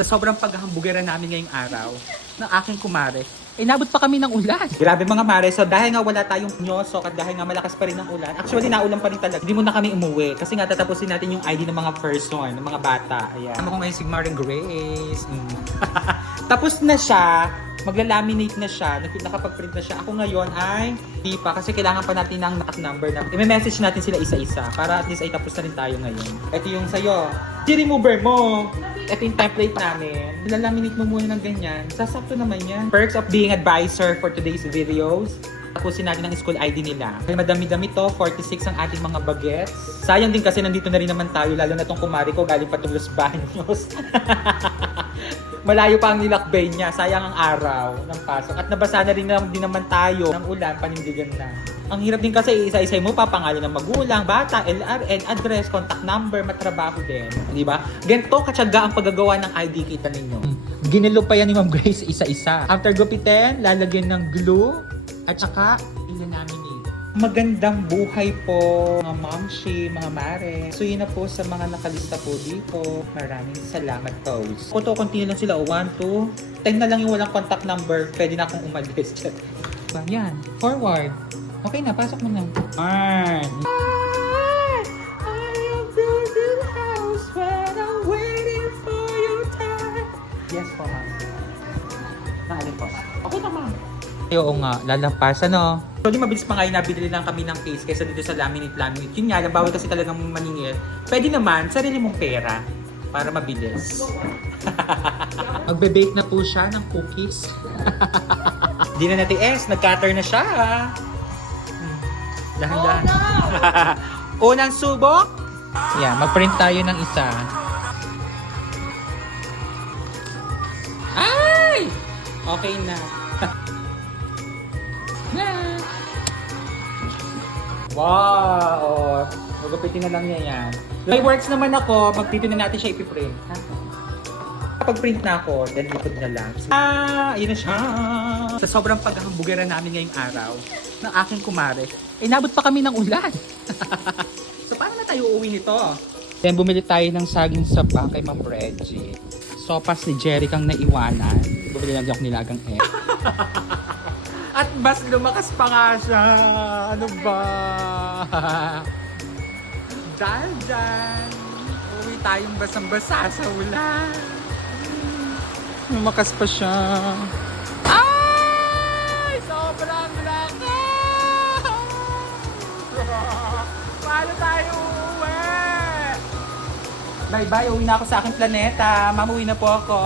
Sa sobrang paghahambugeran namin ngayong araw ng aking kumare, nabot pa kami ng ulan. Grabe mga mare, so dahil nga wala tayong nyosok at dahil nga malakas pa rin ang ulan, actually naulan pa rin talaga. Hindi muna kami umuwi kasi nga tatapusin natin yung ID ng mga person, ng mga bata. Ayan. Tama ko ngayon si Maren Grace. Tapos na siya. Magla-laminate na siya, nakapag-print na siya. Ako ngayon ay di pa kasi kailangan pa natin ng knock number na i-message natin sila isa-isa para at least ay tapos na rin tayo ngayon. Ito yung sa'yo. I-remover mo. Ito yung template namin. Ilalaminate mo muna ng ganyan. Sasakto naman yan. Perks of being advisor for today's videos. Tapusin natin ang school ID nila. Kaya madami-dami to, 46 ang ating mga bagets. Sayang din kasi nandito na rin naman tayo, lalo na tong kumari ko galing pa Los Baños. Malayo pa ang nilakbay niya, sayang ang araw ng pasok. At nabasa na rin din naman tayo ng ulan, panindigan na. Ang hirap din kasi isa-isa mo papangalan ng magulang, bata, LRN, address, contact number, matrabaho din. Di ba? Ganito katsaga ang paggagawa ng ID, kita ninyo. Ginilo pa yan ni Ma'am Grace isa-isa. After gupitin, lalagyan ng glue at saka ilalaminate. Magandang buhay po mga mamshi, mga mare. So yun na po sa mga nakalista po dito. Maraming salamat po. Konti lang sila. 1, 2, 10 na lang yung walang contact number. Pwede na akong umalis. Yan. Forward. Okay na, pasok mo na. Arn. Yes po, ma'am. Naalin po. Okay na, ma'am. Oo nga, lalampas, ano? So, di mabilis pa nga yung nabili lang kami ng case kaysa dito sa laminate. Yun nga, bawal kasi talagang maningil. Pwede naman, sarili mong pera para mabilis. Magbe-bake na po siya ng cookies. Di na natiis, nag-cutter na siya. Dahan-dahan. Unang subok. Yeah, mag-print tayo ng isa. Ay! Okay na. Wow! Magupitin na lang niya yan. May works naman ako, magtito na natin siya ipiprint. Kapag print na ako, then likod na lang. Ayun na siya. Sa sobrang paghahambugeran namin ngayong araw ng aking kumare, nabot pa kami ng ulan. So paano na tayo uuwi nito? Then bumili tayo ng saging saba kay Ma'am Reggie. Sopas ni Jerry kang naiwanan. Bumili lang ako nilagang egg. At mas lumakas pa nga siya. Ano ba? Dahil dyan, uwi tayong basang-basa sa ulan. Lumakas pa siya. Ay! Sobrang lakas! Paano tayo uwi? Bye-bye, uwi na ako sa aking planeta. Mamuwi na po ako.